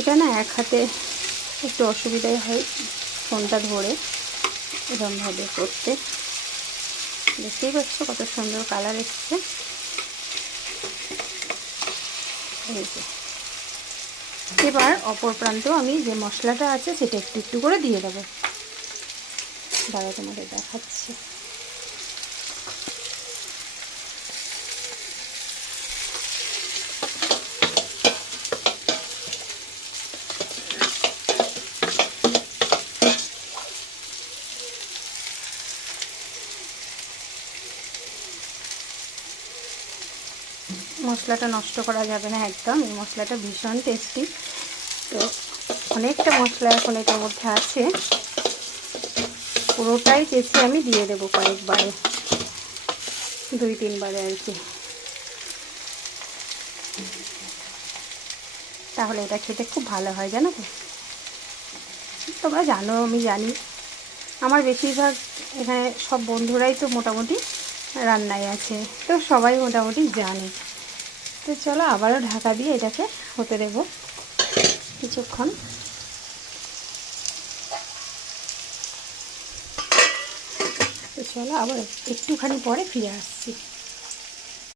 এটা না এক হাতে একটু অসুবিধাই হয় ফোনটা ধরে এরকমভাবে করতে। দেখতেই পাচ্ছ কত সুন্দর কালার এসছে। এই যে এবার অপর প্রান্তেও আমি যে মশলাটা আছে সেটা একটু একটু করে দিয়ে দেবো। দাঁড়া তোমাদের দেখাচ্ছি। মশলাটা নষ্ট করা যাবে না একদম, এই মশলাটা ভীষণ টেস্টি। তো অনেকটা মশলা এখন এটার মধ্যে আছে, পুরোটাই চেঁচে আমি দিয়ে দেবো কয়েকবারে, 2-3 বারে আর কি। তাহলে এটা খেতে খুব ভালো হয় জানো তো। তোমরা জানো, আমি জানি, আমার বেশিরভাগ এখানে সব বন্ধুরাই তো মোটামুটি রান্নায় আছে, তো সবাই মোটামুটি জানে। তো চলো আবারও ঢাকা দিয়ে এটাকে হতে দেবো কিছুক্ষণ। তো চলো আবার একটুখানি পরে ফিরে আসছি।